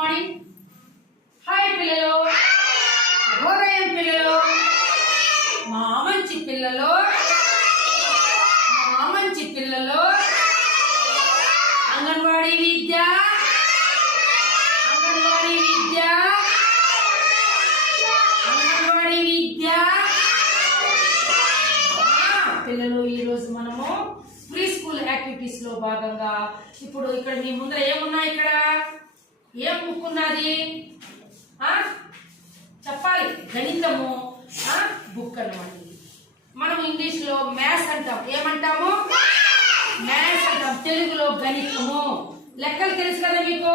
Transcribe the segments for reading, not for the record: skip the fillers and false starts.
Morning. Hi పిల్లలు, ఉదయం పిల్లలు, మా మంచి పిల్లలు, మా మంచి పిల్లలు. అంగన్వాడీ విద్య, అంగన్వాడీ విద్య, అంగన్వాడీ విద్య. పిల్లలు, ఈరోజు మనము ప్రీ స్కూల్ యాక్టివిటీస్ లో భాగంగా ఇప్పుడు ఇక్కడ మీ ముందర ఏమున్నాయి? ఇక్కడ ఏం బుక్ ఉన్నది చెప్పాలి. గణితము బుక్ అన్నమాట. మనం ఇంగ్లీష్ లో మ్యాథ్స్ అంటాం. ఏమంటాము? మ్యాథ్స్ అంటాం. తెలుగులో గణితము. లెక్కలు తెలుసు కదా మీకు.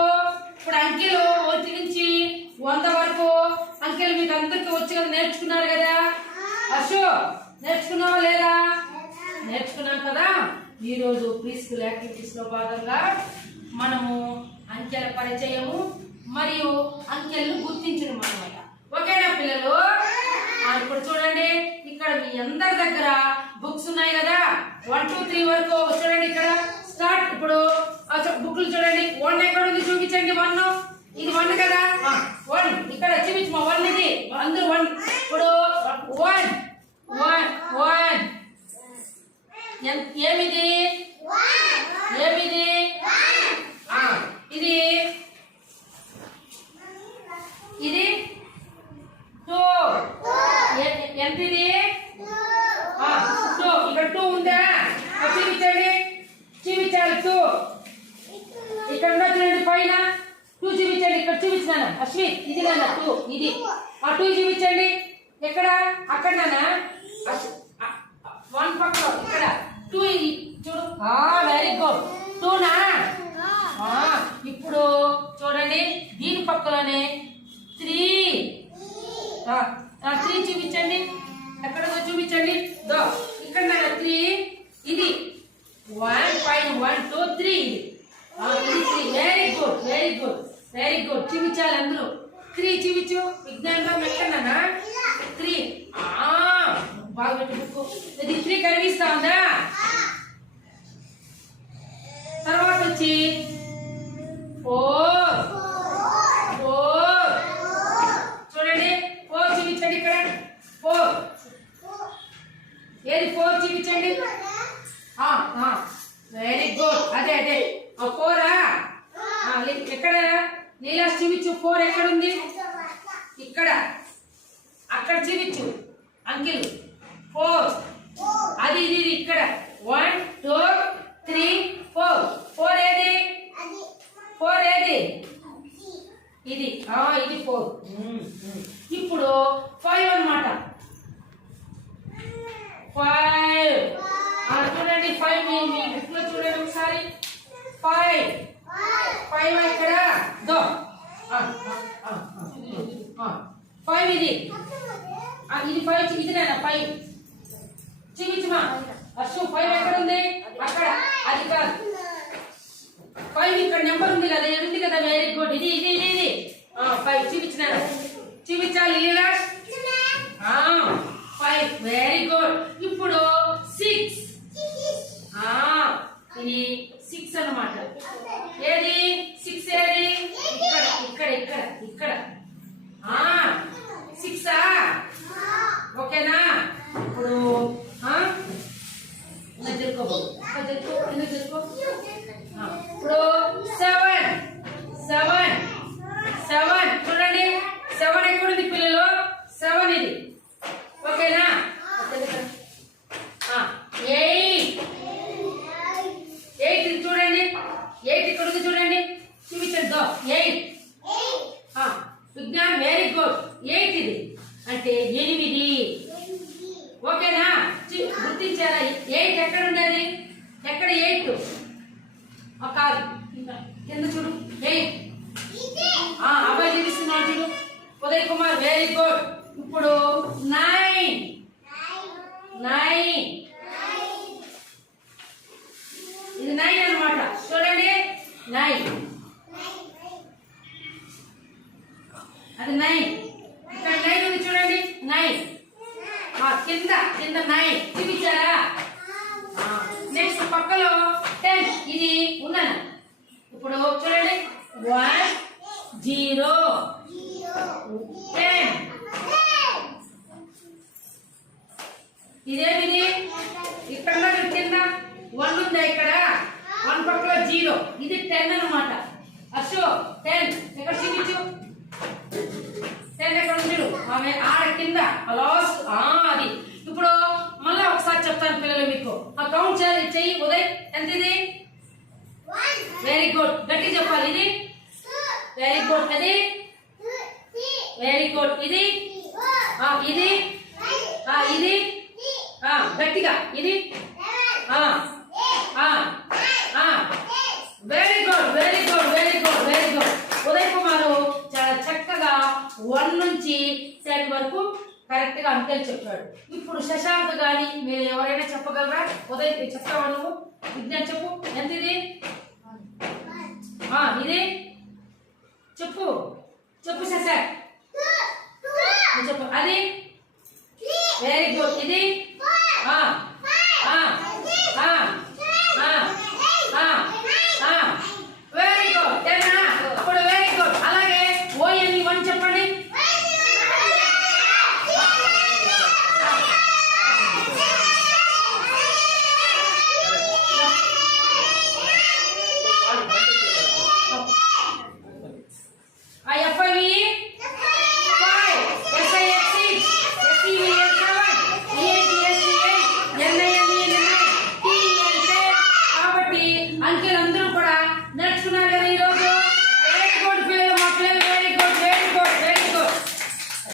ఇప్పుడు అంకెలు 1 నుంచి 100 వరకు అంకెలు మీకు అందరికి వచ్చి కదా, నేర్చుకున్నారు కదా. అశో నేర్చుకున్నావా లేదా? నేర్చుకున్నాం కదా. ఈరోజు ప్రీ స్కూల్ యాక్టివిటీస్ లో భాగంగా మనము అంకెల పరిచయము మరియు అంకెలను గుర్తించడం అన్నమాట. ఓకేనా పిల్లలు? ఇప్పుడు చూడండి, ఇక్కడ మీ అందరి దగ్గర బుక్స్ ఉన్నాయి కదా. 1 2 3 వరకు చూడండి. ఇక్కడ స్టార్ట్. ఇప్పుడు బుక్లు చూడండి. 1 ఎక్కడ ఉంది చూపించండి. 1 ఇది 1 కదా. 1 ఇక్కడ చూపించమా. 1 ఇది అందరూ 1. ఇప్పుడు 1 1 ఏమిది? ఏమిది? ఇది ఇది 2. ఎంత ఇది? 2. ఇక్కడ 2 ఉందా? చూపించండి. చూపించాలి 2. ఇక్కడ ఉన్న చూడండి పైన 2 చూపించండి. ఇక్కడ చూపించినాను అశ్విత్. ఇది నాన్న 2. ఇది 2 చూపించండి. ఎక్కడ? అక్కడ నాన్న 1 పక్క ఇక్కడ 2. ఇది చూడు. Very good. 2 నా. ఇప్పుడు చూడండి, దీని పక్కలోనే 3 చూపించండి. ఎక్కడో చూపించండి. ఇక్కడ 3. ఇది 1 పైన 1 2 3. ఇది 3. Very good, very good, very good. చూపించాలి అందరూ. 3 చూపించు. విజ్ఞానం ఎక్కడన్నా 3. బాగా పెట్టి బుక్. ఇది 3 కనిపిస్తా ఉందా? తర్వాత వచ్చి 4 చూడండి. 4 చూపించండి. ఇక్కడ 4. ఏది 4 చూపించండి. Very good. అదే అదే 4. ఎక్కడ నీలాస్ చూపించు. 4 ఎక్కడ ఉంది? ఇక్కడ. అక్కడ చూపించు అంకిల్. 4 అది ఇది ఇక్కడ 1 2 3 4. 4 ఏది? 4 ఏది? ఇది ఇది 4. ఇప్పుడు 5 అన్నమాట. 5 చూడండి. 5 మీ బుక్ లో చూడండి ఒకసారి. 5 ఇక్కడ 5 ఇది ఇది 5 ఇది నాన్న 5 చూపించమా. అశు 5 ఎక్కడ ఉంది? అక్కడ. అది కాదు 5 ఇక్కడ నెంబర్ ఉంది కదా. ఉంది కదా. Very good. ఇది ఇది ఇది ఇది 5 చూపించినాను. చూపించాలి లీలా. 5 వెరీ గుడ్. ఇప్పుడు 6. ఇది 6 అన్నమాట. ఏది 6? ఏది? ఇక్కడ ఇక్కడ ఇక్కడ ఇక్కడ 6. ఓకేనా? ఇప్పుడు ఇప్పుడు 7 చూడండి. 7 ఎక్కడుంది పిల్లలు? 7 ఇది. ఓకేనా? 8 చూడండి. 8 ఇక్కడ ఉంది చూడండి. చూపించండి. 8 విజ్ఞాన్ వెరీ గుడ్. 8 ఇది అంటే 8. ఓకేనా? గుర్తించారా? 8 ఎక్కడ ఉండేది? ఎక్కడ 8? కాదు కింద చూడు. 8 అబ్బాయి చూపిస్తున్నాడు చూడు. Uday Kumar very good. ఇప్పుడు 9 ఇది 9 అన్నమాట. చూడండి 9 అది 9. ఇక్కడ 9 ఉంది చూడండి. 9 కింద కింద 9 చూపించారా? నెక్స్ట్ పక్కలో 10 ఇది ఉన్నాను. ఇప్పుడు చూడండి 1 0 10 ఇదేమిది ఇక్కడ కింద 1 ఉందా ఇక్కడ 1 పక్కలో 0 ఇది 10 అన్నమాట అశో 10 ఎక్కడ చూపించు 10 ఎక్కడ ఉంది ఆమె ఆడ కింద లాస్ట్ అది ఇప్పుడు మళ్ళీ ఒకసారి చెప్తాను పిల్లలు మీకు ఆ కౌంట్ చెయ్యి ఉదయ్ ఎంత ఇది వెరీ గుడ్ గట్టి చెప్పాలి ఇది వెరీ గుడ్ అది వెరీ గుడ్ ఇది ఇది ఇది గట్టిగా ఇది very good very good very good very good Uday Kumar చాలా చక్కగా 1 నుంచి 10 వరకు కరెక్ట్ గా అంకెలు చెప్పాడు. ఇప్పుడు శశాంక్ గాని మీరు ఎవరైనా చెప్పగలరా? ఉదయ్ చెప్తావా నువ్వు? విజ్ఞాన్ చెప్పు ఎంత ఇది ఇది చెప్పు.